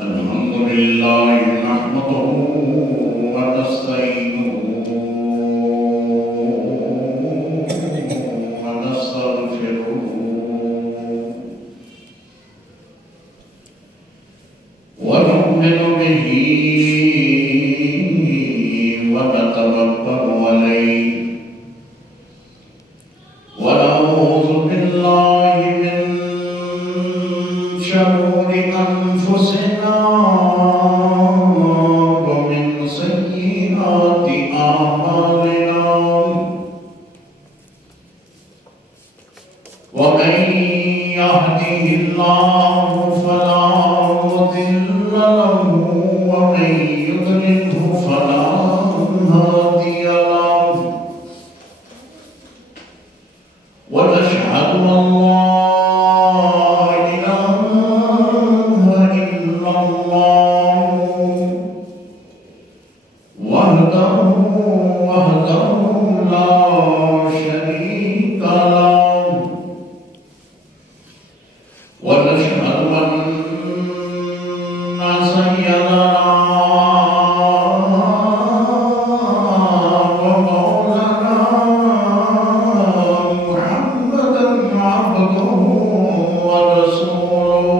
الحمد لله نحمده ونستعينه ونستغفره ونؤمن به ونتوكل عليه ونعوذ بالله من شرور أنفسنا ومن سيئات أعمالنا ومن يهده الله فلا مضل له ومن يضلله فلا هادي له ونشهد أن لا إله إلا الله وحده لا شريك له ونشهد أن سيدنا ومولانا محمدا عبده ورسوله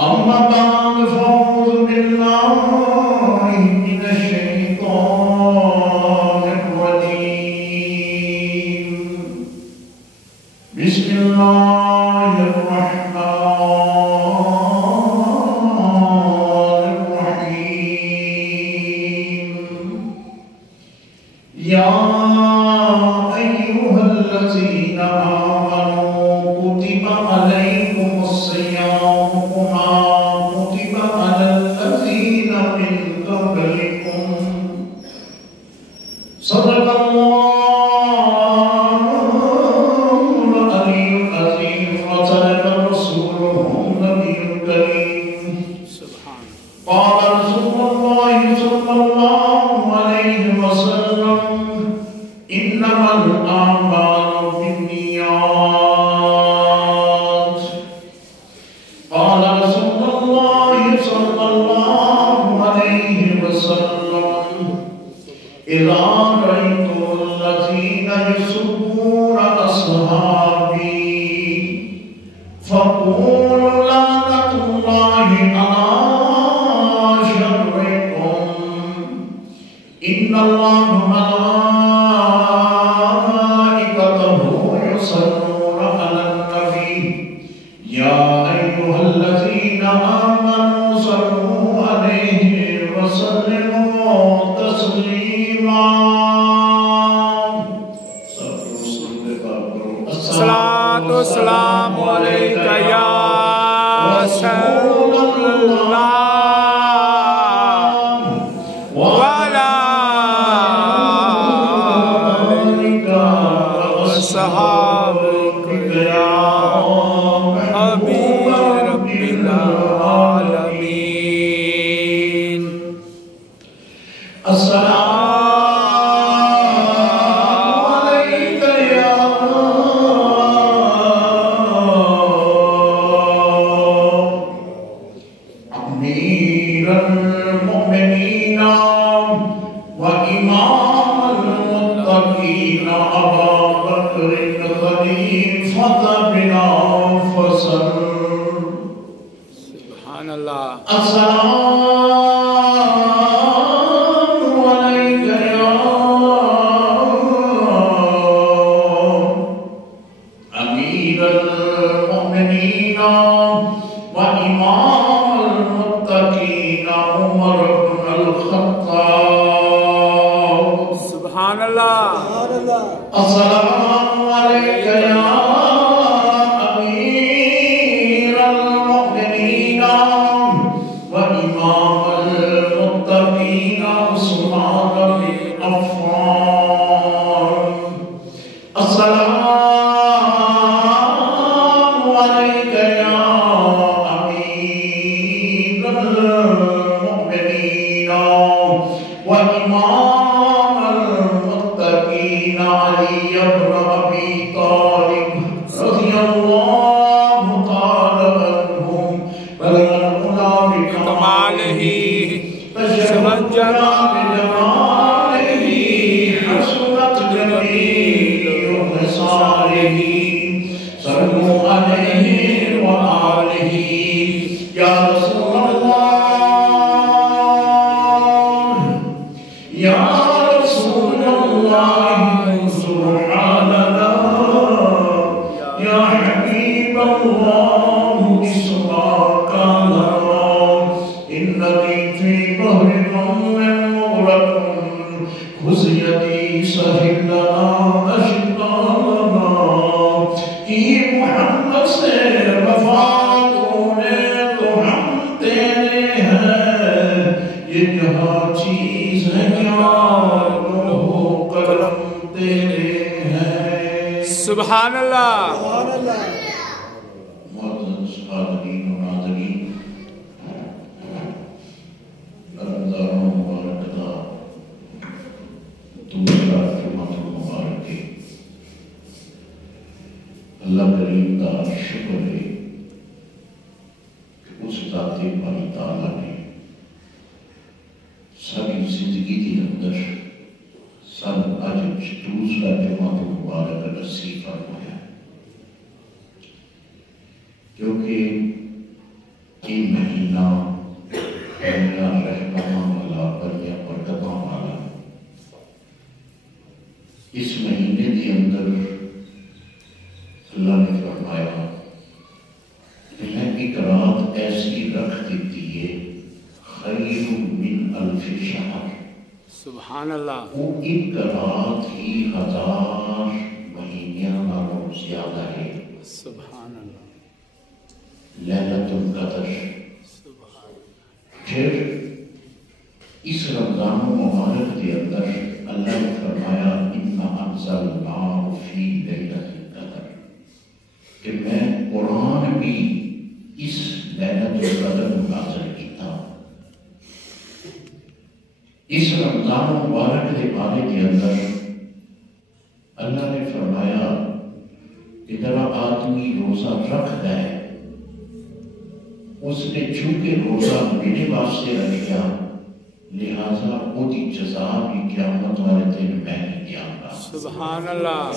أما بعد فأعوذ بالله من الشيطان الرجيم بسم الله الرحمن الرحيم يا أيها الذين آمنوا كتب عليكم الصيام كما كتب على الذين من قبلكم صدق الله العلي العظيم وصدق رسوله النبي الكريم قال رسول الله صلى الله عليه وسلم إنما الأعمال بالنيات قال رسول الله صلى الله عليه وسلم إذا رأيتم الذين يسبون أصحابي فقولوا لعنة الله على شركم إن الله ملائكته يصلون على النبي يا أيها الذين آمنوا صلوا عليه وسلموا تسليما الصلاة والسلام عليك يا رسول الله وعلى آلك وصحابك يا حبيب رب العالمين السلام عليك يا أمير المؤمنين وإمام المتقين أبا بكر خليفة بنا فصل سبحان الله السلام عليك يا أمير المؤمنين وإمام المتقين عمر بن الخطاب سبحان الله السلام عليك يا أمير المؤمنين وإمام المتقين عثمان بن عفان السلام عليك يا أمير المؤمنين وإمام المتقين علي بن أبي طالب رضي الله تعالى عنه عليه وآله يا رسول الله يا رسول الله سبحاننا يا حبيب الله اسمعك لنا إنني في بحر غم مغرق خذ يدي سهل لنا أشقانا کہ محمد سے وفا تونے تو ہم تیرے ہیں یہ جہاں چیز ہے کیا لوح و قلم تیرے ہیں سبحان اللہ معزز حاضرین و ناظرین رمضان مبارک دا دوسرا جمعہ مبارک ہے اللہ کریم کا شکر ہے کہ اس ذات باری تعالیٰ نے ساری زندگی دی اندر سن اج دوسرا جمعہ مبارک نصیب فرمایا کیونکہ یہ مہینہ دنیا رحمتاں والا بڑیا برکتاں والا اس مہینے دی اندر اللہ نے فرمایا کہ میں ایک رات ایسی رکھ دیتی ہے خیر من الف شہر سبحان اللہ وہ ایک رات ہی 1000 مہینیاں نالوں زیادہ ہے سبحان اللہ لیلۃ القدر پھر اس رمضان مبارک کے اندر اللہ نے فرمایا اِنَّا أَنزَلْنَاهُ فِي لَيْلَةِ الْقَدْرِ کہ میں قرآن بھی اس لیلۃ القدر نازل کیتا اس رمضان مبارک کے بارے کے اندر اللہ نے فرمایا کہ ذرا آدمی روزہ رکھتا ہے اس نے چونکہ روزہ میرے واسطے رکھا لہذا وہ دی جزا بھی قیامت والے دن میں نے دیا گا سبحان اللہ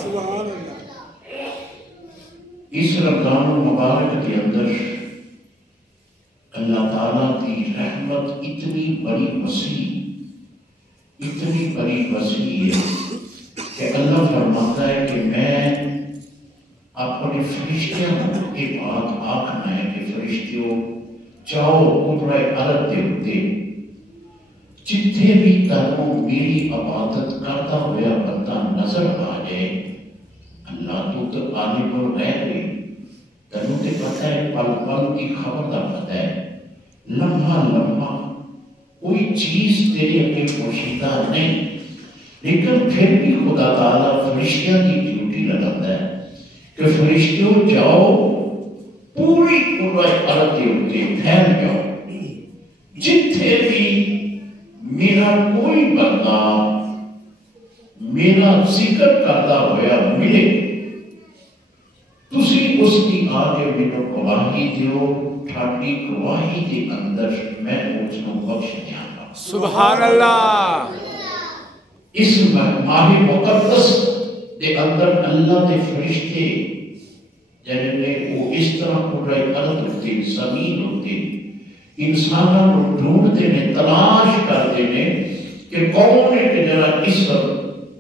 اس رمضان مبارک کے اندر اللہ تعالیٰ کی رحمت اتنی بڑی وسیع ہے کہ اللہ فرماتا ہے کہ میں اپنے فرشتوں کے بات آکھنا ہے کہ فرشتوں چاہو قدرہ عرض دے ہوتے جتنے بھی تنوں میری عبادت کرتا ہوا بندہ نظر آ جائے اللہ تو عالم الغیب ہے تنوں تے پتہ ہے پل پل کی خبر دا پتہ ہے لمحہ لمحہ کوئی چیز تیرے اپنے پوشیدہ نہیں لیکن پھر بھی خدا تعالیٰ فرشتوں کی ڈیوٹی لگاتا ہے کہ فرشتوں جاؤ پوری قدرہ عرض دے ہوتے پھیل جاؤ جتنے بھی میرا کوئی بندہ میرا ذکر کرتا ہوا ملے تسی اس کی آگے میرا گواہی دیو ٹھاڑی گواہی کے اندر میں اس کو بخش دیا گا سبحان اللہ اس ماہ مقدس دے اندر اللہ دے فرشتے جنہیں وہ اس طرح قدرہ عرض ہوتے زمین ہوتے انسانوں کو ڈھونڈتے ہیں تلاش کرتے ہیں کہ کون ہے کہ جنہاں اس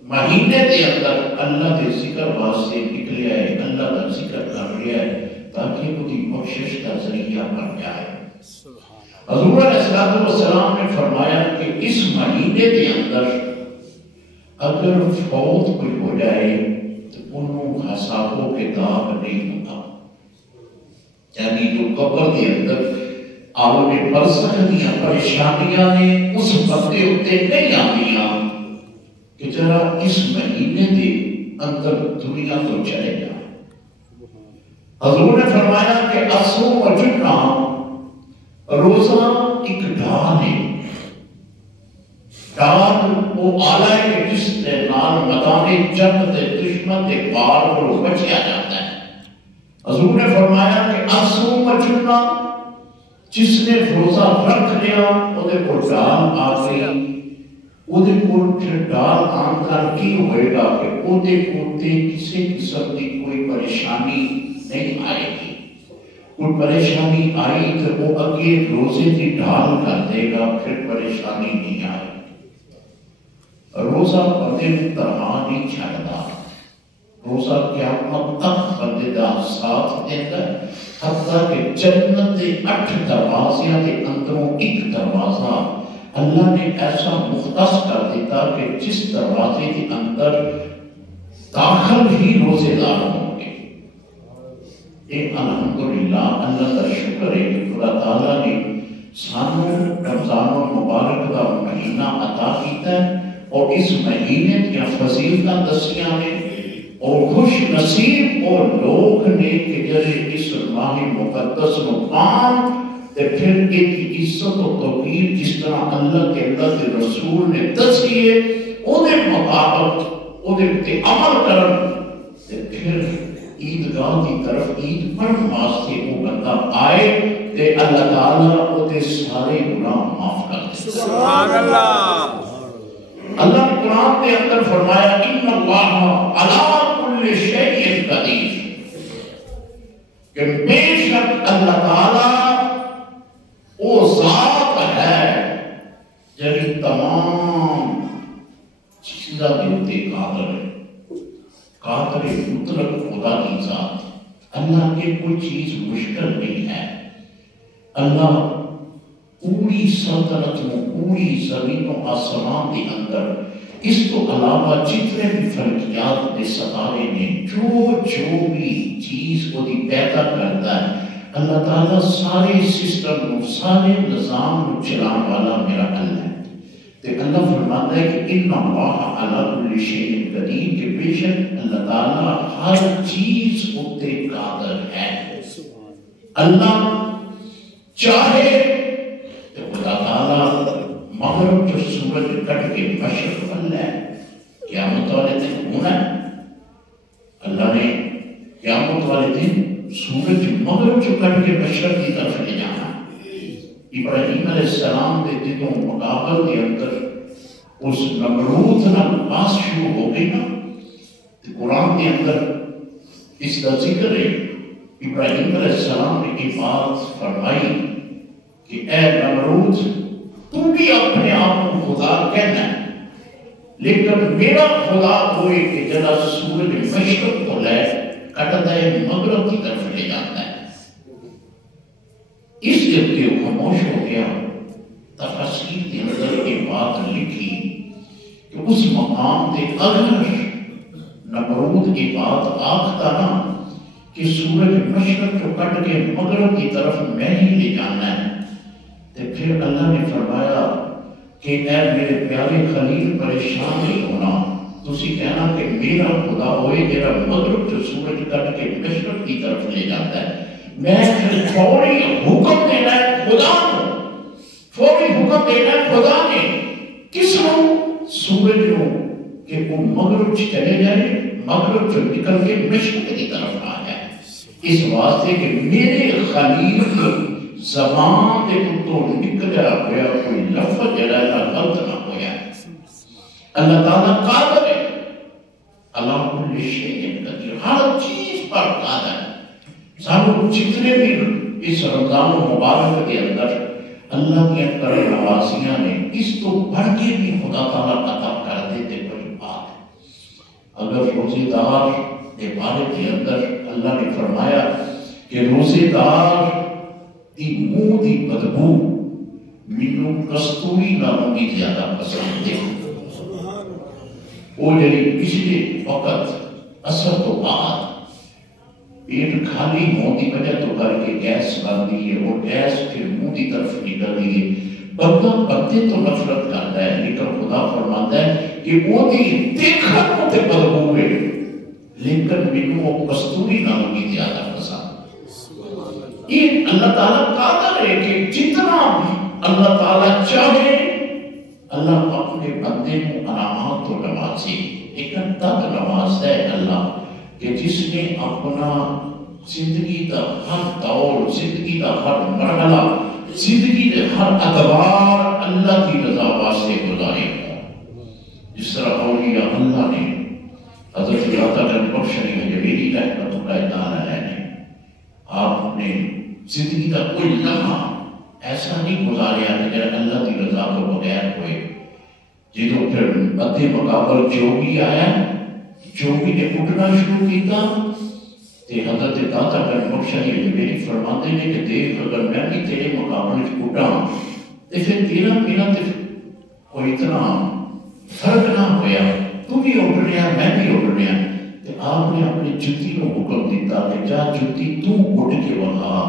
مہینے دے اندر اللہ دے ذکر واسطے نکلیا ہے اللہ کا ذکر کر رہا ہے تاکہ وہ دی بخشش کا ذریعہ بن جائے حضور علیہ السلام نے فرمایا کہ اس مہینے دے اندر اگر فوت کوئی ہو جائے تو انہوں حسابوں کے داغ نہیں ہوتا یعنی جو قبر دے اندر آؤنے برسخ دیا پریشانیاں نے اس بندے ہوتے نہیں آدیاں کہ جرا اس مہینے دے اندر دنیا تو چلے جا حضور نے فرمایا کہ اصوم و جنہ روزہ ایک ڈال ہے ڈال وہ آلہ ہے کہ جس نے نال مدانے جنگ دے دشمن دے بار پر بچیا جاتا ہے حضور نے فرمایا کہ اصوم و جنہ جس نے روزہ رکھ لیا وہ دے کو ڈال آ گئی وہ دے کو ڈال آن کر کی ہوئے گا کہ وہ دے کو دے کسی قسم کی کوئی پریشانی نہیں آئے گی. کوئی پریشانی آئی تو وہ اگے روزے کی ڈھال کر دے گا، پھر پریشانی نہیں آئے گی. روزہ بندے تنہا نہیں چھڑتا، روزہ قیامت تک بندے دا ساتھ دیتا ہے. حتیٰ کہ جنت کے 8 دروازیاں کے اندروں ایک دروازہ اللہ نے ایسا مختص کر دیتا کہ جس دروازے کے اندر داخل ہی روزے دار ہوں گے. ایک الحمدللہ اللہ کا شکر ہے کہ خدا تعالیٰ نے سانو رمضان المبارک کا مہینہ عطا کیتا ہے اور اس مہینے کی فضیلتاں دسیاں نے، اور خوش نصیب اور لوگ نے کہ جڑے اس ماہ مقدس نو پان تے پھر ایک عزت و توقیر جس طرح اللہ کے رسول نے دسی ہے او دے مطابق او دے تے عمل کرن تے پھر عیدگاہ کی طرف عید پڑھن واسطے وہ بندہ آئے تے اللہ تعالیٰ او دے سارے گناہ معاف کر دے. سبحان اللہ. اللہ نے قرآن کے اندر فرمایا ان اللہ علی کل شیء قدیر، کہ بے شک اللہ تعالیٰ وہ ذات ہے جنہی تمام چیزاں کے اوپر قادر ہے. قادر مطلق خدا کی ذات. اللہ کے کوئی چیز مشکل نہیں ہے. اللہ پوری سلطنت میں، پوری زمین و آسمان کے اندر اس کو علاوہ جتنے بھی فلکیات کے ستارے نے جو بھی چیز کو دی پیدا کرتا ہے، اللہ تعالیٰ سارے سسٹم کو، سارے نظام کو چلان والا میرا اللہ ہے. تو اللہ فرماتا ہے کہ ان اللہ علی کل شیء قدیر، کہ بے شک اللہ تعالیٰ ہر چیز اتے قادر ہے. اللہ چاہے خدا تعالیٰ مغرب جو سورج کٹ کے مشرق بن ہے، قیامت والے دن ہونا ہے. اللہ نے قیامت والے دن سورج مغرب جو کٹ کے مشرق کی طرف لے جانا. ابراہیم علیہ السلام دے دنوں مقابل کے اندر اس نمرود نہ باس شروع ہو گئی نا. قرآن کے اندر اس کا ذکر ہے. ابراہیم علیہ السلام نے یہ بات فرمائی کہ اے نمرود، تو بھی اپنے آپ کو خدا کہنا ہے، لیکن میرا خدا ہوئے کہ جڑا سورج مشرق کو لے کٹتا ہے مغرب کی طرف لے جاتا ہے. اس جبکہ وہ خاموش ہو گیا. تفسیر کے اندر یہ بات لکھی کہ اس مقام تے اگر نمرود کی بات آختا نا کہ سورج مشرق کو کٹ کے مغرب کی طرف میں ہی لے جانا ہے، تو پھر اللہ نے فرمایا کہ اے میرے پیارے خلیل پریشان نہیں ہونا. تسی کہنا کہ میرا خدا ہوئے میرا مغرب جو سورج کٹ کے مشرق کی طرف لے جاتا ہے. میں پھر فوری حکم دینا ہے خدا کو، فوری حکم دینا ہے خدا نے کس کو؟ سورج کو، کہ وہ مغرب چلے جائے، مغرب جو نکل کے مشرق کی طرف آ جائے. اس واسطے کہ میرے خلیل زبان دے تو نکلیا ہویا کوئی لفظ جڑا غلط نہ ہویا. اللہ تعالیٰ قادر ہے، اللہ کل شیء قدیر، ہر چیز پر قادر ہے. سانو جتنے بھی اس رمضان مبارک کے اندر اللہ کی کرم نوازیاں نے اس تو بڑھ کے بھی خدا تعالیٰ عطا کر دیتے بڑی بات ہے. اگر روزے دار کے بارے کے اندر اللہ نے فرمایا کہ روزے دار دی منہ دی بدبو مینوں کستوری نالوں بھی زیادہ پسند ہے. وہ جڑی پچھلے وقت اثر تو بعد پیٹ خالی ہونے کی وجہ تو کر کے گیس بن گئی ہے، اور گیس پھر منہ کی طرف نکل گئی ہے. بندہ بندے تو نفرت کرتا ہے، لیکن خدا فرماتا ہے کہ وہ دی دیکھا کو تے بدبو ہے، لیکن مینوں وہ کستوری نالوں بھی زیادہ پسند. یہ اللہ تعالیٰ قادر ہے کہ جتنا بھی اللہ تعالیٰ چاہے اللہ اپنے بندے کو انعامات تو نوازے. لیکن تب نوازتا ہے اللہ کہ جس نے اپنا زندگی کا ہر دور، زندگی کا ہر مرحلہ، زندگی کے ہر ادوار اللہ کی رضا واسطے گزارے ہوں. جس طرح اولیاء اللہ نے حضرت عطا بخش نے جبیری رحمۃ اللہ تعالیٰ نے آپ نے زندگی کا کوئی لمحہ ایسا نہیں گزاریا کہ اللہ کی رضا کو بغیر ہوئے. جدو پھر ادھے مقابل جوگی آیا، جوگی نے اٹھنا شروع کیتا تے حضرت داتا گنج بخش علی اجمیری فرماتے ہیں کہ دیکھ اگر میں بھی تیرے مقابل اٹھا تے پھر تیرا میرا تے کوئی اتنا فرق نہ ہویا، تو بھی اٹھ رہا میں بھی اٹھ رہا. تے آپ نے اپنی جتی کو حکم دیتا کہ جا جتی تو اٹھ کے وہاں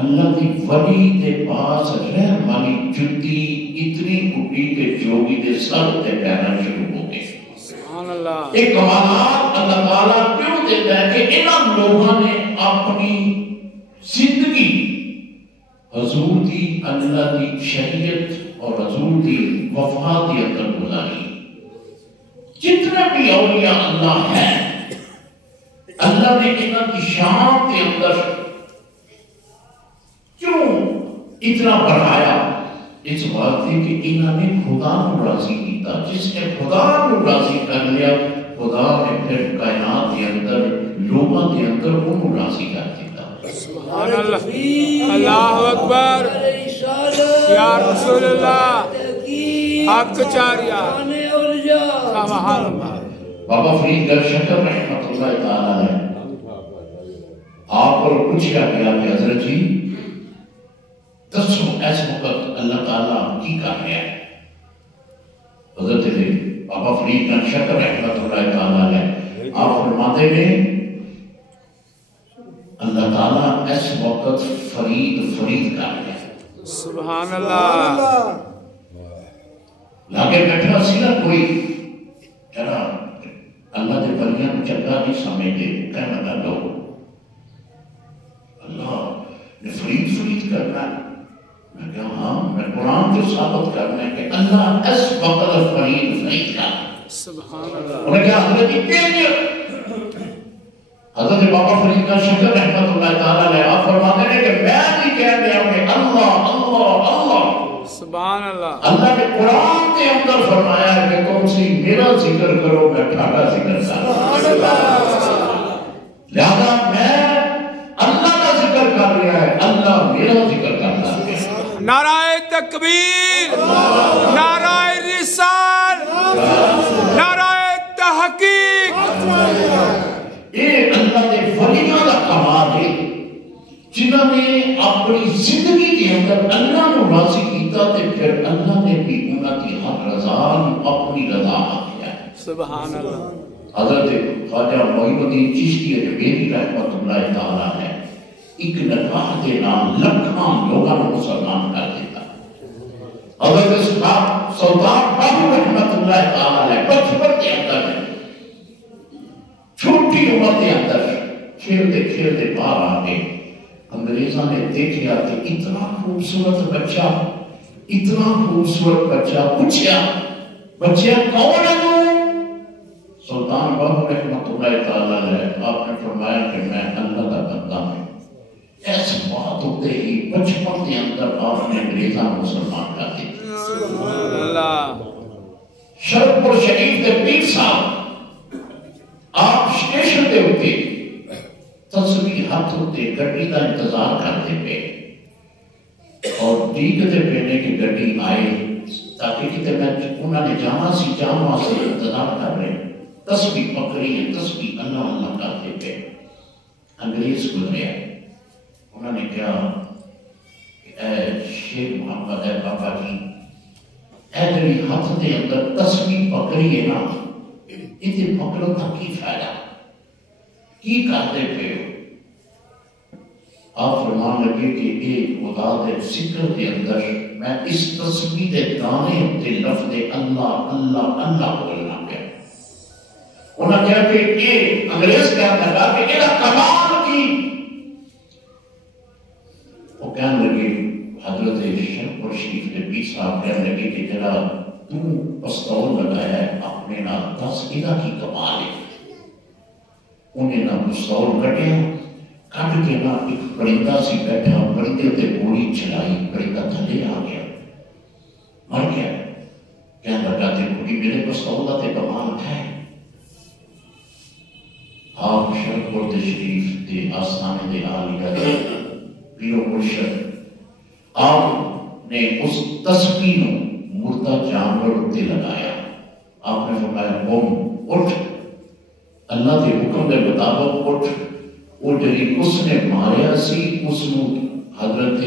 اللہ دی ولی دے پاس رہن والی جتی اتنی اٹھی کہ جوگی دے سر تے پیرنا شروع ہو گئے. سبحان اللہ. ایک کمالات اللہ تعالیٰ کیوں دیتا ہے کہ انہاں لوگوں نے اپنی زندگی حضور دی اللہ دی شریعت اور حضور دی وفا دی اندر گزاری. جتنے بھی اولیاء اللہ ہیں اللہ نے انہاں کی شان کے اندر کیوں اتنا بڑھایا؟ اس بات ہے کہ انہوں نے خدا کو راضی کیتا. جس نے خدا کو راضی کر لیا خدا نے پھر کائنات کے اندر لوگوں کے اندر انہوں راضی کر دیتا. سبحان اللہ. اللہ اکبر. یا رسول اللہ حق چاریا. سبحان اللہ. بابا فرید گل شکر رحمت اللہ تعالیٰ ہے، آپ کو پوچھا گیا کہ حضرت جی دسو ایس وقت اللہ تعالیٰ کی کر رہا ہے؟ حضرت بابا فرید گل شکر رحمت اللہ تعالیٰ ہے آپ فرماتے ہیں اللہ تعالیٰ ایس وقت فرید کر رہا ہے. سبحان اللہ. لاگے بیٹھا سی نا کوئی کہنا اللہ دے بلیاں کو چنگا نہیں سمجھتے، کہنا نہ دو اللہ نے فرید کرنا ہے. میں کہا ہاں میں قرآن کو ثابت کرنا ہے کہ اللہ اس وقت فرید کا. سبحان اللہ. انہیں کہا حضرت حضرت بابا فرید کا شکر رحمت اللہ تعالیٰ علیہ آپ فرماتے ہیں کہ میں بھی کہہ دیا کہ اللہ اللہ اللہ. سبحان اللہ. اللہ نے قرآن کے اندر فرمایا ہے کہ تم سے میرا ذکر کرو میں ٹھاٹا ذکر کرتا. لہذا میں اللہ کا ذکر کر رہا ہے، اللہ میرا ذکر کرتا ہے. نعرہ تکبیر، نعرہ رسال، نعرہ تحقیق. یہ اللہ کے ولیوں کا کمال ہے جنہوں نے اپنی زندگی کے اندر اللہ کو راضی کیتا تے پھر اللہ نے بھی انہوں کی ہر رضا اپنی رضا کیا. سبحان اللہ. حضرت خواجہ معین الدین چشتی اجمیری رحمت اللہ تعالیٰ ہے ایک نکاح کے نام لکھاں لوگوں کو مسلمان کر دیتا. حضرت سلطان باہو رحمت اللہ تعالیٰ ہے بچپن کے اندر چھوٹی عمر کے اندر کھیلتے باہر آ گئے. انگریزوں نے دیکھا کہ اتنا خوبصورت بچہ پوچھا بچہ کون ہے تو؟ سلطان باہو رحمت اللہ تعالیٰ ہے آپ نے فرمایا کہ میں اللہ کا بندہ ہوں. ایسے بات ہوتے ہی بچپن کے اندر آپ نے انگریزاں مسلمان کر دی. سبحان اللہ. شرف پور شریف کے پیر صاحب آپ اسٹیشن پہ ہوتے تصویر ہاتھ ہوتے گڈی کا انتظار کرتے پہ اور دیکھتے پینے کی گڈی آئے تاکہ کتے میں انہوں نے جانا سی انتظار کر رہے تسبیح پکڑی ہے تسبیح اللہ کرتے پہ. انگریز گزرے انہوں نے کہا اے شیخ محمد اے بابا جی اے جڑی ہاتھ دے اندر تسبیح پکڑی ہے نا اتنے پکڑوں کا کی فائدہ کی کرتے پہ ہو؟ آپ فرمان لگے کہ ایک خدا دے ذکر کے اندر میں اس تسبیح دے دانے تے لفظ اللہ اللہ اللہ بولنا پیا. انہوں نے کہا کہ یہ انگریز کہنے لگا کہ یہ کمال کی. وہ کہنے لگے حضرت شیخ پور شریف نے بھی صاحب کہنے لگے کہ جرا تو پستول لگایا ہے اپنے نام 10 ادھا کی کمال ہے. انہیں نہ پستول کٹیا کٹ کے نہ ایک پرندہ سی بیٹھا پرندے تے گولی چلائی پرندہ تھلے آ گیا مر گیا. کہنے لگا تے گولی میرے پستول تے کمال ہے. آپ شرکور تشریف دے آستانے دے آلیہ دے پیرو مرشد آپ نے اس تسبیح مردہ جانور تے لگایا. آپ نے فرمایا قوم اٹھ, اللہ کے حکم دے مطابق اٹھ. وہ جڑی اس نے ماریا سی اس نو حضرت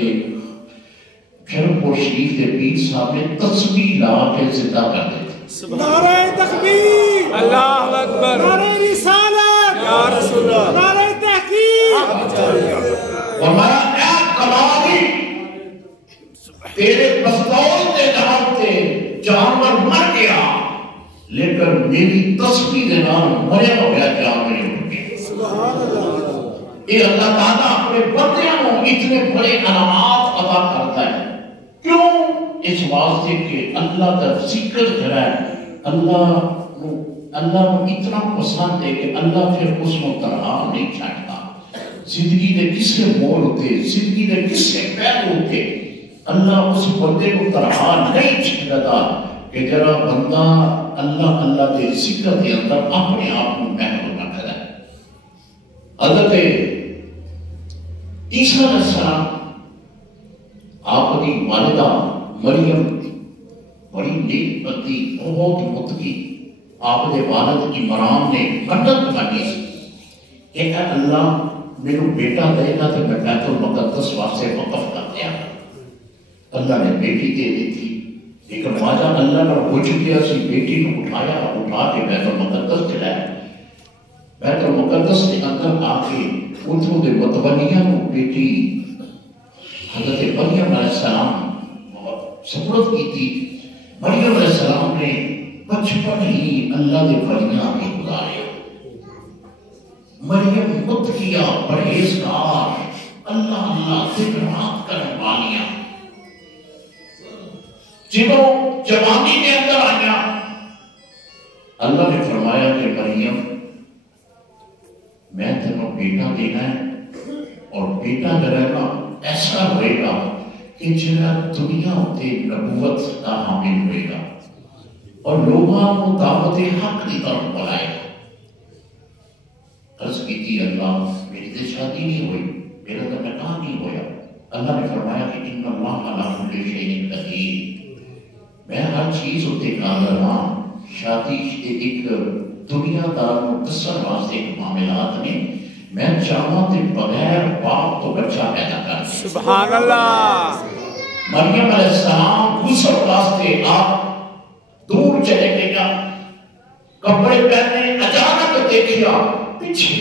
شرکور شریف دے پیر صاحب نے تسبیح لا کے زندہ کر دیا. نعرہ تکبیر, اللہ اکبر, نعرہ رسالت, یا رسول اللہ, نعرہ تحقیق. فرمایا اے کمالی تیرے پستول دے نام تے جانور مر گیا لیکن میری تسبیح دے نام مریا ہو گیا جانور اٹھ گیا. سبحان اللہ. یہ اللہ تعالیٰ اپنے بندیاں کو اتنے بڑے انعامات عطا کرتا ہے. کیوں؟ اس واسطے کہ اللہ کا ذکر کرا ہے. اللہ کو اتنا پسند ہے کہ اللہ پھر اس کو تنہا نہیں چھاڑتا. زندگی دے کسے موڑ ہوتے, زندگی دے کسے پہلو ہوتے, اللہ اس بندے کو تنہا نہیں چھاڑتا کہ جرا بندہ اللہ کے ذکر کے اندر اپنے آپ کو محفوظ نہ کرے. حضرت عیسیٰ علیہ السلام آپ کی والدہ مریم بڑی نیک بندی, بہت متقی. آپ کے والد عمران نے منت مانی کہ اے اللہ میرے بیٹا دے گا تو میں بیت المقدس واسطے وقف کر دیا. اللہ نے بیٹی دے دی تھی لیکن واجہ اللہ نے ہو چکیا سی. بیٹی کو اٹھا کے بیت المقدس چلایا. بیت المقدس کے اندر آ کے اتھوں دے متولیہ کو بیٹی حضرت مریم علیہ السلام سپرد کی تھی. مریم علیہ السلام نے بچپن ہی اللہ دے ولیاں میں گزارے. مریم متقیہ پرہیزگار اللہ ذکرات کرنے والیاں. جنہوں جوانی کے اندر آیا اللہ نے فرمایا کہ مریم میں تمہیں بیٹا دینا ہے اور بیٹا جرائنا ایسا ہوئے گا کہ جنہا دنیا ہوتے نبوت کا حامل ہوئے گا اور لوگوں کو دعوت حق کی طرف بلائے گا. عرض کی تھی اللہ میری تے شادی نہیں ہوئی, میرا تو نکاح نہیں ہویا. اللہ نے فرمایا کہ ان اللہ علی کل شیء قدیر, میں ہر چیز ہوتے قادر ہاں. شادی ایک دنیا دار متصر واسطے ایک معاملات نے میں چاہوں تے بغیر باپ تو بچہ پیدا کر. سبحان اللہ. مریم علیہ السلام غسل واسطے آپ دور چلے گئے گا, کپڑے پہنے, اچانک دیکھیا پیچھے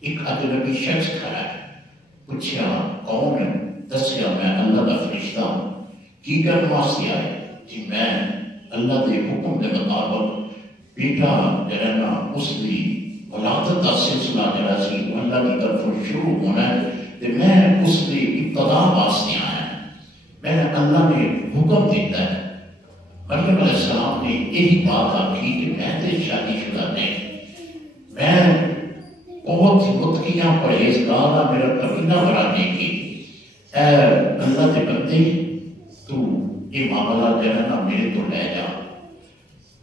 ایک اجنبی شخص کھڑا ہے. پوچھا کون ہے؟ دسیا میں اللہ کا فرشتہ ہوں. کی کرنے واسطے آئے؟ جی میں اللہ کے حکم کے مطابق بیٹا جرنا اس کی ولادت کا سلسلہ جرا سی اللہ کی طرف شروع ہونا ہے کہ میں اس کی ابتدا واسطے آیا. میں اللہ نے حکم دیتا ہے. مریم علیہ السلام نے یہی بات آکی کہ میں تے شادی شدہ نہیں, میں بہت متقیاں پرہیزگار میرا کبھی نہ بڑھانے کی. اے اللہ کے بندے تو یہ معاملہ جنہا میرے تو لے جا.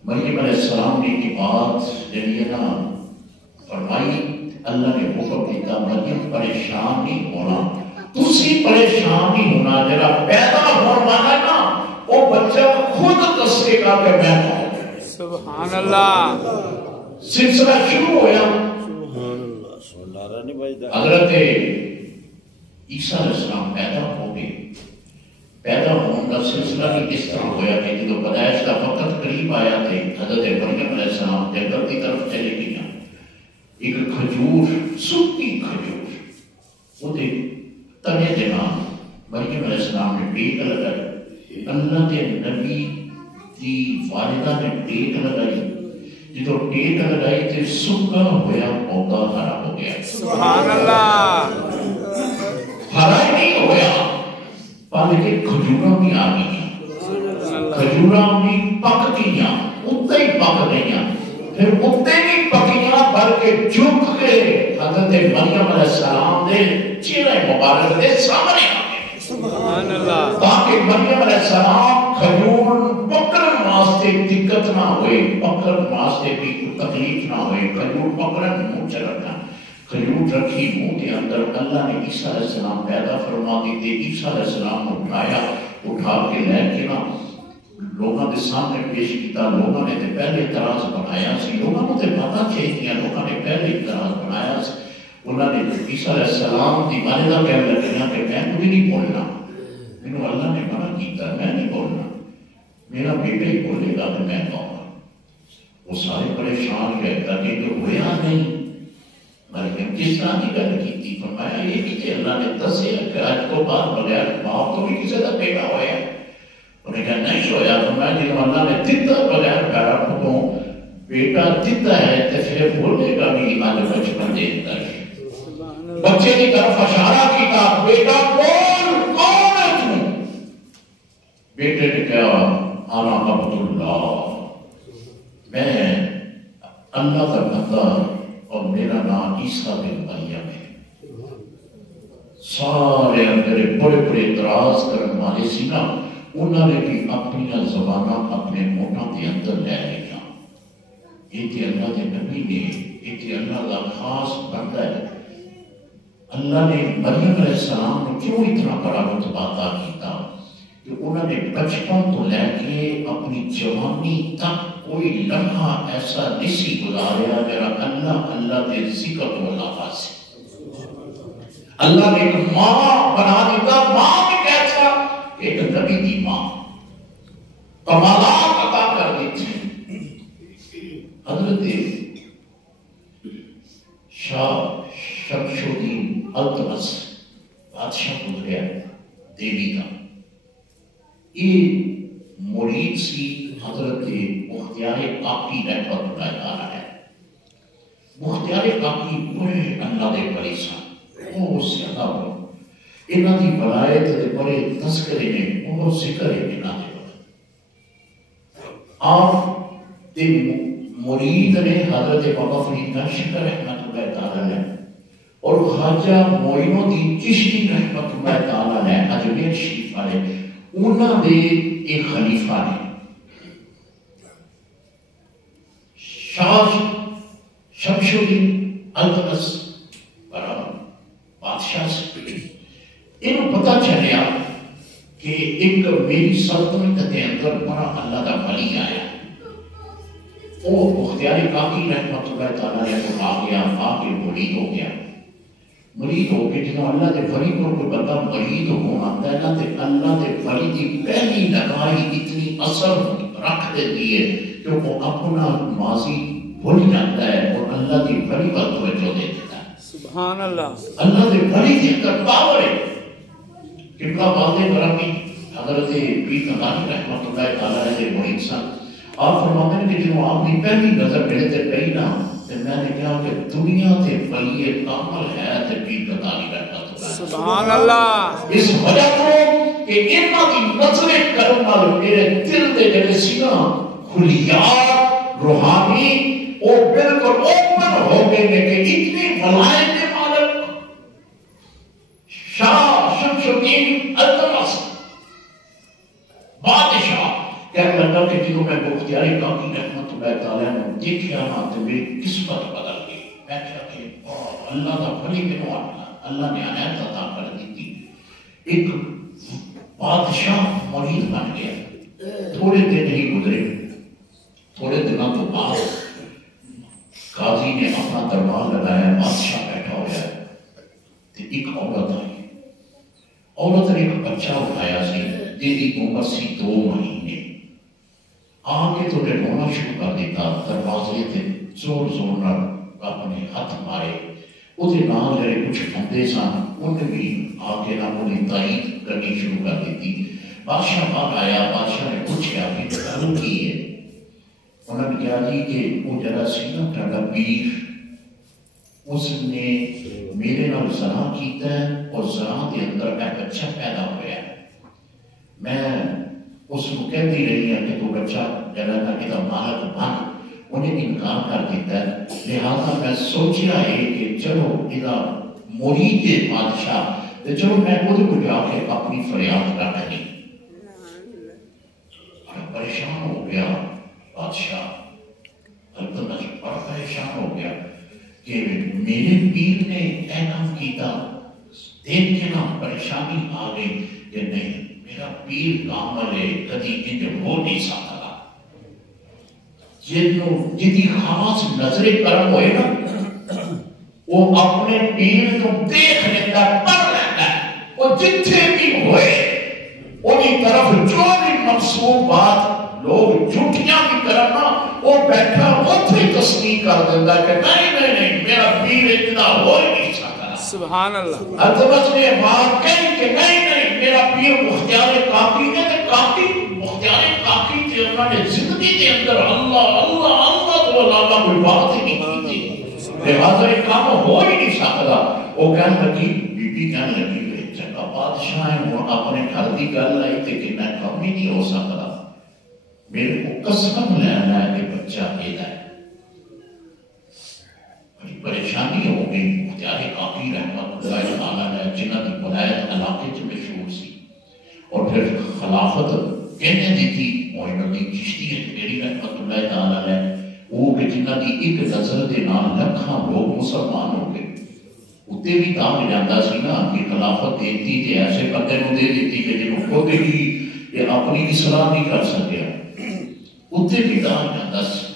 مریم علیہ السلام نے کی بات جنہا فرمائی. اللہ نے حکم دیتا مریم پریشان نہیں ہونا, تسی پریشان نہیں ہونا. جنہا پیدا ہونے والا نا وہ بچہ خود دسے گا کہ میں کہوں. سبحان اللہ. سلسلہ شروع ہویا. حضرت عیسیٰ علیہ السلام پیدا ہو گئے. پیدا ہونے کا سلسلہ بھی اس طرح ہویا کہ جو پیدائش کا وقت قریب آیا تھے حضرت مریم علیہ السلام جنگل کی طرف چلے گیا. ایک کھجور, سوکھی کھجور, وہ دے تنے دینا مریم علیہ السلام نے ٹیک لگائی. اللہ کے نبی کی والدہ نے ٹیک لگائی. جو ٹیک لگائی تھے سکا ہویا پودا ہرا ہو گیا. سبحان اللہ. ہرا ہی نہیں ہویا پہلے کہ کھجورہ بھی آ گئی, کھجورہ بھی پک گئیاں, اتنے ہی پک گئیاں, پھر اتنے بھی پکیاں بلکہ جھک کے حضرت مریم علیہ السلام نے چہرہ مبارک دے سامنے آ گئے. سبحان اللہ. تاکہ مریم علیہ السلام کھجور پکڑن واسطے دقت نہ نہ ہوئے، پکڑ واسطے بھی کوئی تکلیف نہ ہوئے، کھجور پکڑن منہ چ رکھنا، کھجور رکھی منہ کے اندر، اللہ نے عیسیٰ علیہ السلام پیدا فرما دیتے، عیسیٰ علیہ السلام نے اٹھایا، اٹھا کے لے کے نا لوگوں کے سامنے پیش کیتا، لوگوں نے پہلے اعتراض بنایا سی، لوگوں نے پتا چاہیے، لوگوں نے پہلے اعتراض بنایا سی، انہوں نے عیسیٰ علیہ السلام کی والدہ کہنے لگا کہ میں کوئی نہیں بولنا، میرے اللہ نے منع کیتا، میں نہیں بولنا، میرا بیٹا ہی بولے گا کہ میں کہوں گا۔ وہ سارے پریشان رہتا کہ جو ہویا نہیں، مریم کس طرح کی گل کی تھی، فرمایا یہ کہ اللہ نے دسیا کہ آج تو بعد بغیر باپ تو بھی کسی کا بیٹا ہویا، انہیں کہا نہیں ہویا، فرمایا جنہوں اللہ نے دیتا بغیر پیرا پھکوں بیٹا دیتا ہے تو پھر بولے گا بھی آج بچپن دیتا ہے، بچے کی طرف اشارہ کیتا، بیٹا کون ہے تو؟ بیٹے نے کہا انا عبداللہ، میں اللہ کا بندہ اور میرا نام عیسیٰ بن مریم ہے۔ سارے اندر بڑے بڑے اعتراض کرنے والے سی نا، انہوں نے بھی اپنی زبانہ اپنے منہ کے اندر لے لیا، یہ تھی اللہ کے نبی نے، یہ تھی اللہ کا خاص بندہ ہے۔ اللہ نے مریم علیہ السلام نے کیوں اتنا بڑا رتبہ عطا کیتا کہ انہوں نے بچپن تو لے کے اپنی جوانی تک کوئی لمحہ ایسا نہیں گزاریا جرا اللہ کے ذکر و لفظ سے۔ اللہ نے ایک ماں بنا دیتا، ماں بھی کیسا ایک نبی کی ماں، کمالات عطا کر دیتے۔ حضرت شاہ شمس الدین التمش بادشاہ گزریا دیوی کا، یہ مرید سی حضرت مختار کاکی رحمت اللہ تعالیٰ ہے۔ مختار کاکی بڑے اللہ دے بڑے سن، وہ زیادہ بڑے انہاں دی ولایت دے بڑے تذکرے نے، بہت ذکر ہے انہاں دے بڑے۔ آپ دے مرید نے حضرت بابا فرید شکر رحمت اللہ تعالیٰ ہے، اور خواجہ معین الدین چشتی رحمت اللہ تعالیٰ ہے اجمیر شریف والے، انہاں دے ایک خلیفہ نے شاہ شمس الدین التمش بادشاہ سے انہوں پتہ چلیا کہ ایک میری سلطنت کے اندر بڑا اللہ کا ولی آیا، وہ مختار کاکی رحمت اللہ تعالیٰ نے آ گیا، آ کے مرید ہو گیا، مرید ہو کے جنہوں اللہ کے ولی پر کوئی بندہ مرید ہونا آتا ہے، اللہ کے ولی کی پہلی لگائی اتنی اثر رکھ دیتی ہے کہ وہ اپنا ماضی بھول جاتا ہے اور اللہ کی ولی پر توجہ دیتا ہے۔ سبحان اللہ، اللہ کے ولی کی اندر پاور ہے۔ قبلہ والد برہمی حضرت پیر نگانی رحمت اللہ تعالیٰ نے مرید سن، آپ فرماتے ہیں کہ جنہوں آپ کی پہلی نظر میرے تے پئی نا، تو میں نے کہا کہ دنیا تے ولی کامل ہے تے پیر نگانی رحمت اللہ۔ سبحان اللہ، اس وجہ کو کہ انہاں کی نظریں کرن نال میرے دل دے جڑے سی نا خلیات روحانی او بالکل اوپن ہو گئے کہ اتنی ولایت کے مالک شاہ شمس الدین التمش بادشاہ کہنے لگا کہ جنہوں میں مختار کاکی رحمت اللہ تعالیٰ نے دیکھا نا تو میری قسمت بدل گئی۔ میں کہا کہ اللہ کا ولی منو اللہ نے عنایت عطا کر دی تھی، ایک بادشاہ مرید بن گیا۔ تھوڑے دن ہی گزرے، تھوڑے دنوں تو بعد قاضی نے اپنا دربار لگایا، بادشاہ بیٹھا ہوا ہے، تو ایک عورت آئی، عورت نے ایک بچہ اٹھایا سی جیدی عمر سی 2 مہینے، آگے تو نے رونا شروع کر دیتا، دروازے تے زور زور نہ اپنے ہاتھ مارے، ادھے نام جڑے کچھ بندے سن انہیں بھی آگے نہ انہیں تائید کرنی شروع کر دیتی۔ بادشاہ باہر آیا، بادشاہ نے پوچھا کہ گل کی ہے؟ انہوں نے کہا جی کہ وہ جڑا سی نا تہاڈا پیر اس نے میرے نال زنا کیتا ہے اور زنا کے اندر ایک بچہ پیدا ہوا ہے، میں اس کو کہتی رہی ہے کہ تو بچہ جڑا نا کہ مالک بن، انہیں انکار کر دیتا ہے، لہذا میں سوچیا ہے کہ چلو ادا مرید بادشاہ چلو میں خود کو جا کے اپنی فریاد رکھ لی۔ پریشان ہو گیا بادشاہ، دیکھ کے نا پریشانی آ گئی کہ نہیں میرا پیر کامل ہے کدی انج ہو نہیں سکتا جدی خاص نظر کرم ہوئے نا وہ اپنے پیر کو دیکھ لیتا پڑھ لیتا ہے وہ جتنے بھی ہوئے انہی طرف جو بھی منسوب بات لوگ جھوٹیاں بھی کرنا وہ بیٹھا اتنے تصدیق کر دیتا کہ نہیں میرا پیر اتنا ہو ہی نہیں سکتا سبحان اللہ عظمت نے بات کہی کہ نہیں میرا پیر مختار کافی ہے کہ کافی مختار کافی تھے انہوں نے زندگی کے اندر اللہ اللہ اللہ تو اللہ کوئی بات ہی نہیں کی تھی لہذا ایک کام ہو ہی نہیں سکتا وہ کہنے لگی بی بی کہنے لگی جگہ بادشاہ ہے وہ اپنے گھر کی گل لائی تھی کہ میں کم ہی نہیں ہو سکتا میرے کو قسم لینا ہے کہ بچہ پیدا ہے بڑی پریشانی ہو گئی مختار کافی رحمت اللہ تعالیٰ نے جنہ کی ولایت علاقے سے مشہور سی اور پھر خلافت کہنے دی تھی معین الدین چشتی میری رحمت اللہ تعالیٰ نے وہ کہ جنہ کی ایک نظر دے نال لکھاں لوگ مسلمان ہو گئے اتے بھی کام جاندہ سی نا کہ خلافت دیتی تھی ایسے بندے نو دے دیتی کہ جنہوں کو بھی یہ اپنی اصلاح نہیں کر سکے اتے بھی کام جاندہ سی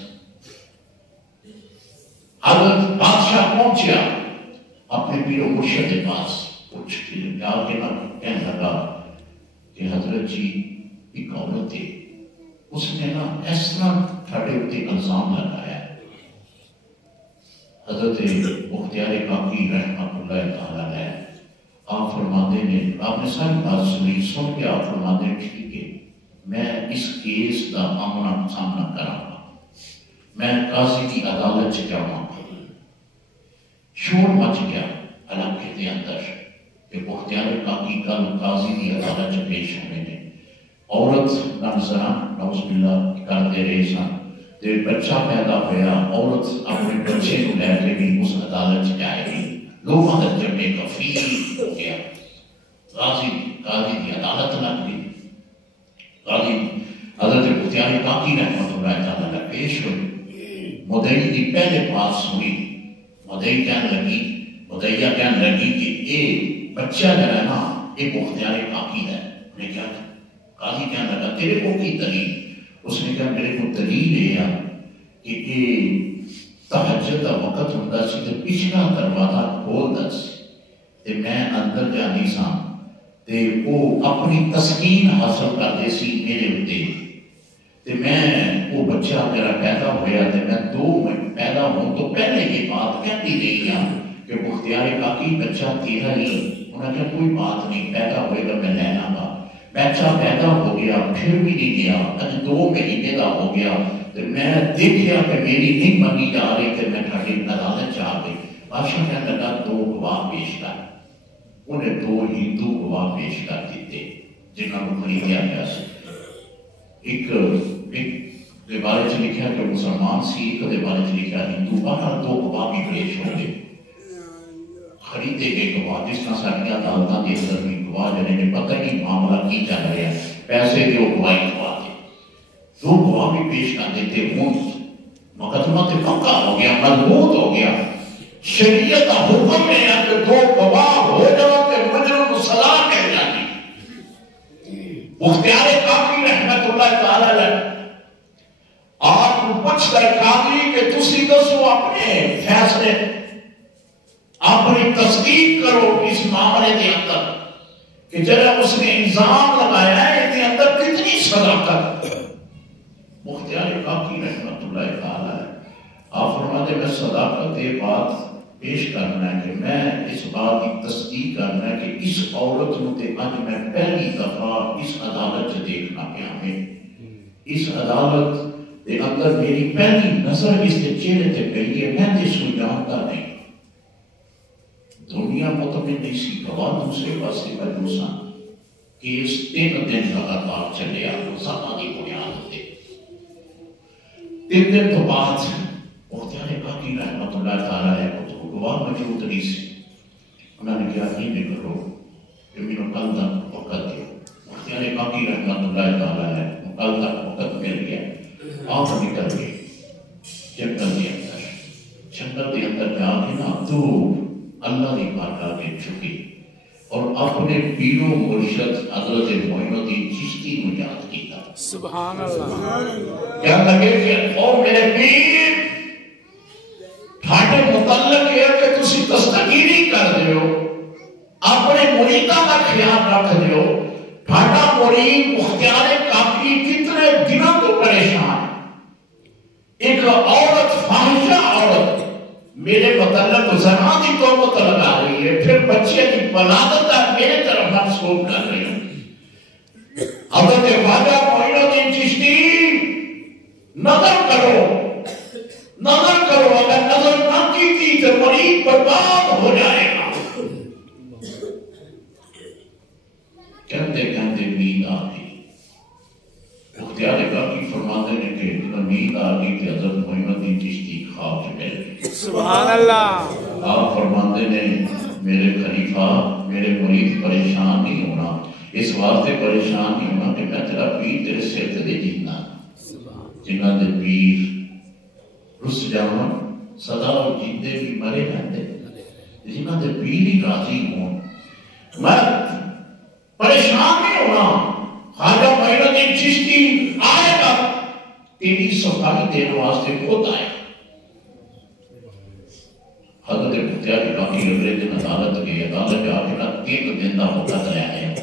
حضرت بادشاہ پہنچیا اپنے پیر و مرشد کے پاس پوچھ کے جا کے نا کہنے لگا کہ حضرت جی ایک عورت ہے اس نے نا اس طرح تھاڑے اتے الزام لگایا حضرت مختار کافی رحمت اللہ تعالیٰ نے آپ فرماتے ہیں آپ نے ساری بات سنی سن کے آپ فرماتے ہیں ٹھیک ہے میں اس کیس کا آمنا سامنا کراں گا میں قاضی کی عدالت سے جاؤں گا شور مچ گیا علاقے کے اندر کہ مختار کافی کل قاضی کی عدالت سے پیش ہونے نے عورت نمزران نوز باللہ کر دے رہے سن تے بچہ پیدا ہویا عورت اپنے بچے کو لے کے بھی اس عدالت سے جائے گی لوگوں کا جمعے کفیل ہو گیا قاضی کی عدالت لگ گئی قاضی حضرت مختار کافی رحمت اللہ تعالیٰ نے پیش ہوئی مدعی کی پہلے پاس ہوئی مدعی کہنے لگی کہ یہ بچہ جو ہے نا یہ مختار کافی ہے انہیں کیا قاضی کہنے لگا تیرے کو کی دلیل اس نے کہا میرے کو دلیل ہے کہ یہ تہجد کا وقت ہوتا سی تے پچھلا دروازہ کھول دا سی تے میں اندر جانی سا تے وہ اپنی تسکین حاصل کر دے سی میرے ہوتے تے میں وہ بچہ میرا پیدا ہویا تے میں 2 منٹ پیدا ہوں تو پہلے یہ بات کہتی رہی کہ مختار کافی بچہ تیرا ہی انہوں نے کوئی بات نہیں پیدا ہوئے گا میں لینا گا بچہ پیدا ہو گیا پھر بھی نہیں گیا اج 2 مہینے کا ہو گیا تو میں دیکھیا کہ میری نہیں منی جا رہی کہ میں کھڑی عدالت چاہ گئی بادشاہ کہنے لگا 2 گواہ پیش کر انہیں 2 ہندو گواہ پیش کر دیتے جنہوں کو خریدیا گیا سی ایک کے بارے سے لکھا کہ مسلمان سی ایک کے بارے سے لکھا ہندو باہر 2 گواہ بھی پیش ہو گئے خریدے گئے گواہ جس طرح سارے عدالتاں کے اندر بھی گواہ جنہیں پتہ نہیں معاملہ کی چل رہا ہے پیسے کے وہ گواہی گواہ تھے 2 گواہ بھی پیش کر دیتے مقدمہ تے پکا ہو گیا مضبوط ہو گیا شریعت کا حکم ہے کہ 2 گواہ ہو جاؤ کہ مجرم کو سزا مل جاتی مختار کافی رحمت اللہ تعالی علیہ آپ کو پوچھ کر قاضی کہ تسی دسو اپنے فیصلے اپنی تصدیق کرو اس معاملے کے اندر کہ جب اس نے الزام لگایا ہے اس کے اندر کتنی صداقت مختار کافی رحمت اللہ تعالی ہے آپ فرماتے میں صداقت یہ بات پیش کرنا ہے کہ میں اس بات کی تصدیق کرنا ہے کہ اس عورت نے آج میں پہلی دفعہ اس عدالت سے دیکھنا پیا میں اس عدالت کے اندر میری پہلی نظر اس کے چہرے سے پہلی ہے میں اس کو جانتا نہیں دنیا مطمئن نہیں سی گواہ دوسرے پاسے مجوسا کیس 3 دن لگاتار چلے زمانی بنیاد تھے 3 دن تو بعد مختار کافی رحمت اللہ تعالیٰ ہے تو گواہ موجود نہیں سی انہوں نے کیا نہیں نکلو کہ میرے کل تک وقت دے مختار کافی رحمت اللہ تعالیٰ ہے کل تک وقت مل گیا آپ نکل گئے جنگل کے اندر جا کے نا تو اللہ کی بارگاہ میں چھپی اپنے پیرو مرشد حضرت معین الدین چشتی کو یاد کیا. سبحان اللہ. کیا لگے کہ او میرے پیر تھاڑے متعلق ہے کہ تسی تصدیقی کر دیو اپنے مریدہ کا خیال رکھ دیو. تھاڑا مرید مختار کافی کتنے دنوں تو پریشان. ایک عورت فاحشہ عورت میرے متعلق زنا کی تہمت لگا رہی ہے, پھر بچے کی ولادت میرے طرف منسوب کر رہی ہے. حضرت خواجہ معین الدین چشتی نظر کرو, اگر نظر نہ کی تھی تو مرید برباد ہو جائے گا. کہتے نیند آ گئی. اختیار کافی فرماتے ہیں کہ نیند آ گئی کہ حضرت معین الدین چشتی خواب سے بیٹھ گئے. سبحان اللہ. آپ فرماتے ہیں میرے خلیفہ میرے مرید پریشان نہیں ہونا, اس واسطے پریشان نہیں ہونا کہ میں تیرا پیر تیرے سر تے دے جینا. جنہاں دے پیر رس جاون صدا اور جیندے بھی مرے جاندے, جنہاں دے پیر ہی راضی ہوں. میں پریشان نہیں ہونا. خواجہ معین الدین چشتی آئے گا تیری صفائی دینے واسطے خود آئے. حضرت مختار کافی اگلے دن عدالت گئے. عدالت جا کے 3 دن کا وقت لیا ہے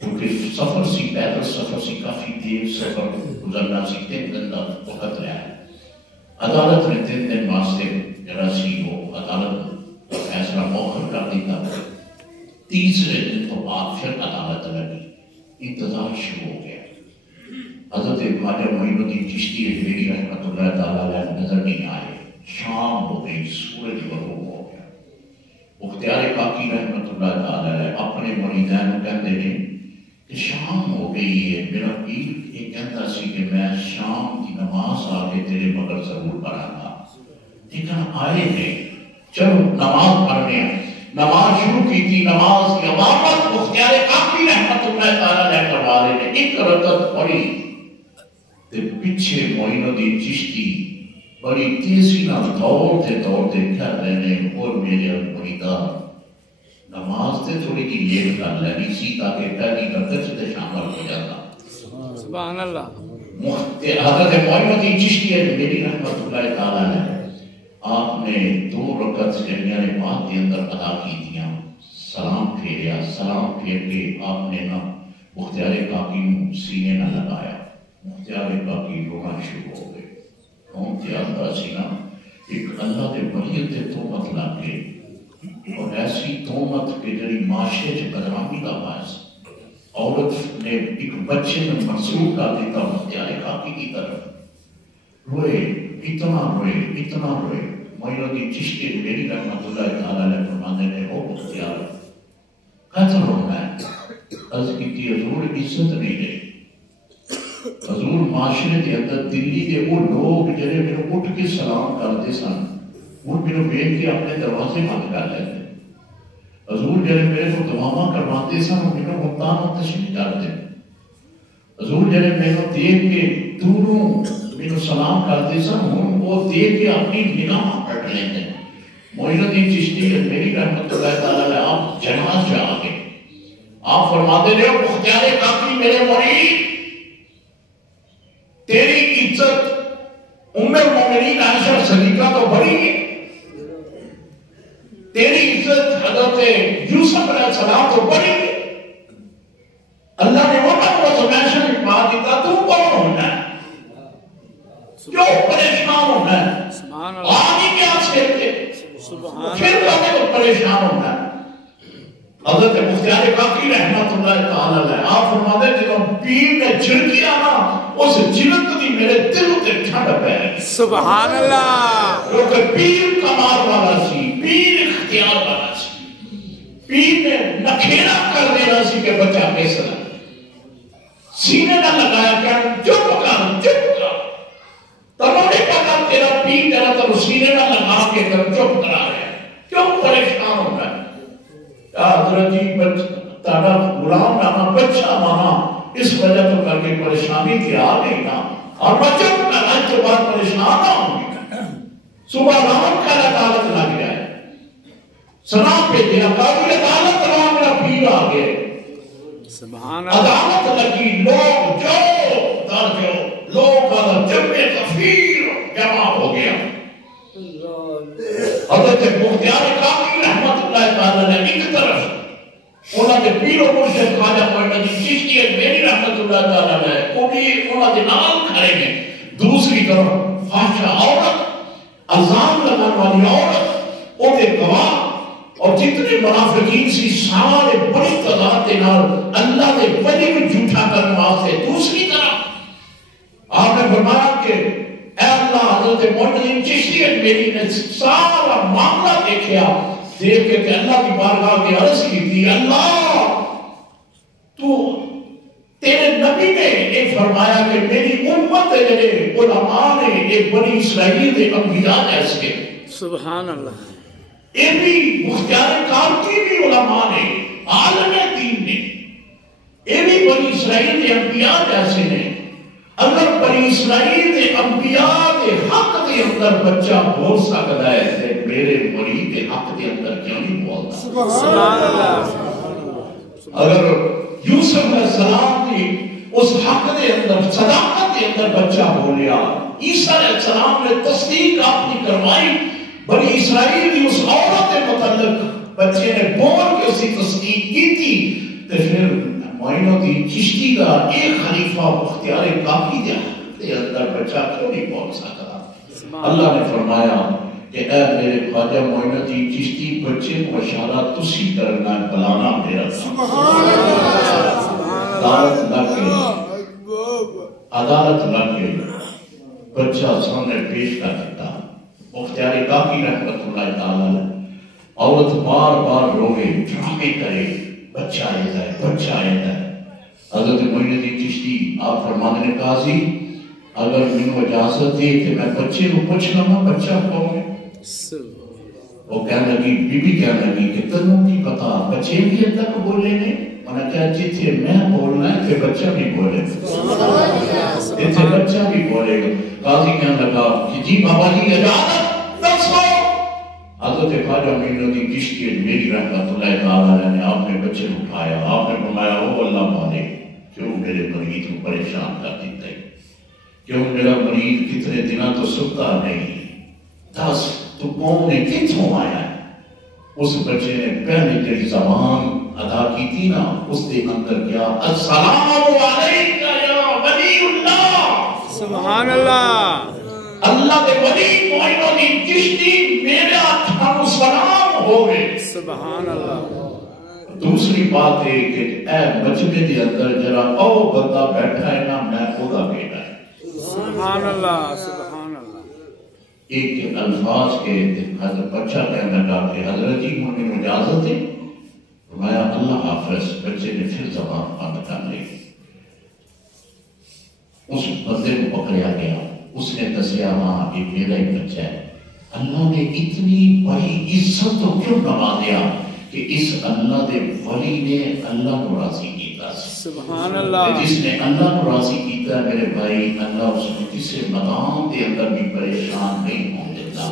کیونکہ سفر سی, پیدل سفر سی, کافی دیر سفر گزرنا سی. 3 دن کا وقت لیا ہے. عدالت نے 3 دن واسطے جڑا سی وہ عدالت کا فیصلہ مؤخر کر دیتا. تیسرے دن تو بعد پھر عدالت لگی. انتظار شروع ہو گیا. حضرت خواجہ معین الدین چشتی اجمیری رحمۃ اللہ تعالیٰ علیہ نظر نہیں آئے. شام ہو گئی, سورج غروب ہو گیا. مختار کاکی رحمۃ اللہ تعالیٰ علیہ اپنے مریدان کو کہتے ہیں کہ شام ہو گئی ہے, میرا پیر یہ کہتا سی کہ میں شام کی نماز آگے تیرے مگر ضرور پڑھا گا. لیکن آئے گئے, چلو نماز پڑھنے. نماز شروع کی تھی, نماز کی امامت مختار کاکی رحمۃ اللہ تعالیٰ علیہ کروا رہے نے. ایک رکعت پڑھی تے پیچھے معین الدین چشتی بڑی تیزی نہ دوڑتے کہہ رہے ہیں اور میرے مریدہ نماز تے تھوڑی کی لیٹ کر لینی سی تاکہ پہلی رکعت سے شامل ہو جاتا. سبحان اللہ. حضرت معین الدین چشتی میری رحمۃ اللہ تعالیٰ ہے, آپ نے 2 رکعت سجدیاں پاک کے اندر ادا کی دیا. سلام پھیریا, سلام پھیر کے آپ نے نہ مختار کاکی سینے نہ لگایا. مختار کاکی رونا شروع ہو گئے. کون تیازدہ سینا ایک اللہ کے ولیت تے تومت لگ گئے, اور ایسی تومت کہ جڑی معاشرے چ بدنامی کا باعث. عورت نے ایک بچے میں منسوخ کر دیتا مختار کاکی کی طرف. روئے, اتنا روئے. معین الدین چشتی میری رحمۃ اللہ تعالیٰ علیہ فرمانے نے او مختار قتل ہونا ہے. عرض کی تھی حضور عزت نہیں رہی. حضور معاشرے کے اندر دلی کے وہ لوگ جنہیں میرے اٹھ کے سلام کرتے سن وہ میرے بیٹھ کے اپنے دروازے بند کر لیتے. حضور جنہیں میرے کو دعاواں کرواتے سن وہ میرے ملتان و تشریح کرتے. حضور جنہیں میرے دیکھ کے دوروں میرے سلام کرتے سن وہ دیکھ کے اپنی نگاہ پلٹ لیتے. معین الدین چشتی میری رحمۃ اللہ تعالیٰ علیہ آپ جناز سے آ گئے. آپ فرماتے رہے مختار کاکی میرے مرید, تیری عزت ام المومنین عائشہ صدیقہ تو بڑی ہے, تیری عزت حضرت یوسف علیہ السلام تو بڑی ہے. اللہ نے وقت کو سمیشن میں پا دیتا, تو کون ہونا ہے, کیوں پریشان ہونا ہے, آگی کیا سکتے پھر کہتے تو پریشان ہونا ہے. حضرت مختار کاکی رحمت اللہ تعالیٰ علیہ آپ فرماتے ہیں جب پیر نے جھڑکی آنا اس جھڑک دی میرے دل تے ٹھنڈ پے. سبحان اللہ. کیونکہ پیر کمال والا سی, پیر اختیار والا سی. پیر نے نکھیرا کر دینا سی کہ بچہ کیسا سینے نہ لگایا کہ چپ کر تمہاری پتا تیرا پیر تیرا تو سینے نہ لگا کے چپ کرا رہے ہیں, کیوں پریشان ہو رہا ہے. حضرت جی تاڑا غلام نامہ بچہ مانا اس وجہ تو کر کے پریشانی کی آ گئی نا, اور بچوں کا آج کے بعد پریشان نہ ہوں گی. صبح رام کا عدالت لگ گیا ہے, سلام پہ دیا قابل عدالت رام میرا پیر پیر آ گئے، سبحان اللہ عدالت لگی، لوگ جو لوگ جمع کثیر جمع ہو گیا۔ حضرت مختار کاکی رحمت اللہ تعالیٰ نے ایک طرف انہوں نے پیر و مرشد خواجہ معین الدین چشتی اجمیری رحمت اللہ تعالیٰ نے انہوں نے نام کھڑے ہیں، دوسری طرف فاحشہ عورت، الزام لگانے والی عورت، وہ دے گواہ اور جتنے منافقین سی سارے بڑی تعداد کے نال اللہ نے ولی کو جھوٹا کرنے واسطے۔ دوسری طرف آپ نے فرمایا کہ اے اللہ، حضرت معین الدین چشتی اجمیری نے سارا معاملہ دیکھا، دیکھ کے کہ اللہ کی بارگاہ کی عرض کی تھی، اللہ تو تیرے نبی نے یہ فرمایا کہ میری امت جڑے علماء نے ایک بنی اسرائیل دے انبیاء جیسے، سبحان اللہ، یہ بھی مختار کاکی بھی علماء نے، عالم دین نے، یہ بھی بنی اسرائیل دے انبیاء جیسے ہیں۔ اگر بنی اسرائیل دے انبیاء دے حق دے اندر بچہ بول سکتا ہے تو میرے مرید دے حق دے اندر کیوں نہیں بولتا؟ سبحان اللہ، اگر یوسف علیہ السلام کی اس حق دے اندر صداقت دے اندر بچہ بولیا، عیسیٰ علیہ السلام نے تصدیق اپنی کروائی، بنی اسرائیل کی اس عورت کے متعلق بچے نے بول کے اسی تصدیق کی تھی، تو پھر معین الدین چشتی کا ایک خلیفہ مختار کاکی دے اندر بچہ کیوں نہیں بول سکتا؟ اللہ نے فرمایا کہ اے میرے خواجہ معین الدین چشتی، بچے کو اشارہ تسی کرنا ہے، بلانا میرا عدالت لگ گئی، عدالت لگ گئی، بچہ سامنے پیش کر دیتا۔ مختار کاکی رحمت اللہ تعالیٰ، عورت بار بار روے، ڈرامے کرے، بچہ آئیتا ہے، بچہ آئیتا ہے۔ حضرت معین الدین چشتی آپ فرمانے نے قاضی اگر میں اجازت دے کہ میں بچے کو پوچھ لوں گا بچہ کون ہے؟ وہ کہنے لگی، بی بی کہنے لگی کہ تنوں کی پتا بچے بھی تک بولے نے؟ انہوں نے کہا جتھے میں بولنا ہے کہ بچہ بھی بولے گا، جتھے بچہ بھی بولے گا۔ قاضی کہنے لگا کہ جی بابا جی اجازت دسو۔ حضرت خواجہ معین الدین چشتی اجمیری رحمت اللہ تعالیٰ نے آپ نے بچے کو اٹھایا، آپ نے فرمایا او اللہ مالک، کیوں میرے مرید کو پریشان کر دیتے، کیوں میرا مرید کتنے دنوں تو سکتا نہیں، دس تو کون نے کتوں آیا ہے؟ اس بچے نے پہلے تیری زبان ادا کی تھی نا، اس دے اندر کیا السلام علیکہ یا ولی اللہ، سبحان اللہ، اللہ دے ولی معین الدین چشتی میرے آتھانو سلام ہوئے، سبحان اللہ۔ دوسری بات ہے کہ اے مجمع دے اندر جرا او بندہ بیٹھا ہے نا، میں خدا بیٹا ہے، سبحان اللہ، سبحان اللہ۔ ایک الفاظ کے حضرت بچہ کہنے لگا کہ حضرت جی مجھے اجازت ہے؟ فرمایا اللہ حافظ۔ بچے نے پھر زبان بند کر لی، اس بندے کو پکڑیا گیا، اس نے دسیا ہاں یہ میرا ہی بچہ ہے۔ اللہ نے اتنی بڑی عزت تو کیوں نوازیا کہ اس اللہ دے ولی نے اللہ کو راضی کیتا، سبحان اللہ، جس نے اللہ کو راضی کیتا میرے بھائی، اللہ اس کو کسی مقام دے اندر بھی پریشان نہیں ہوں دیتا۔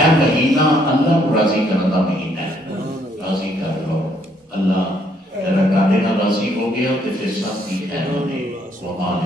اے مہینہ اللہ کو راضی کرنا دا مہینہ ہے، راضی کر لو۔ اللہ جب راضی ہو گیا تو پھر سب کی خیر ہونے، وہاں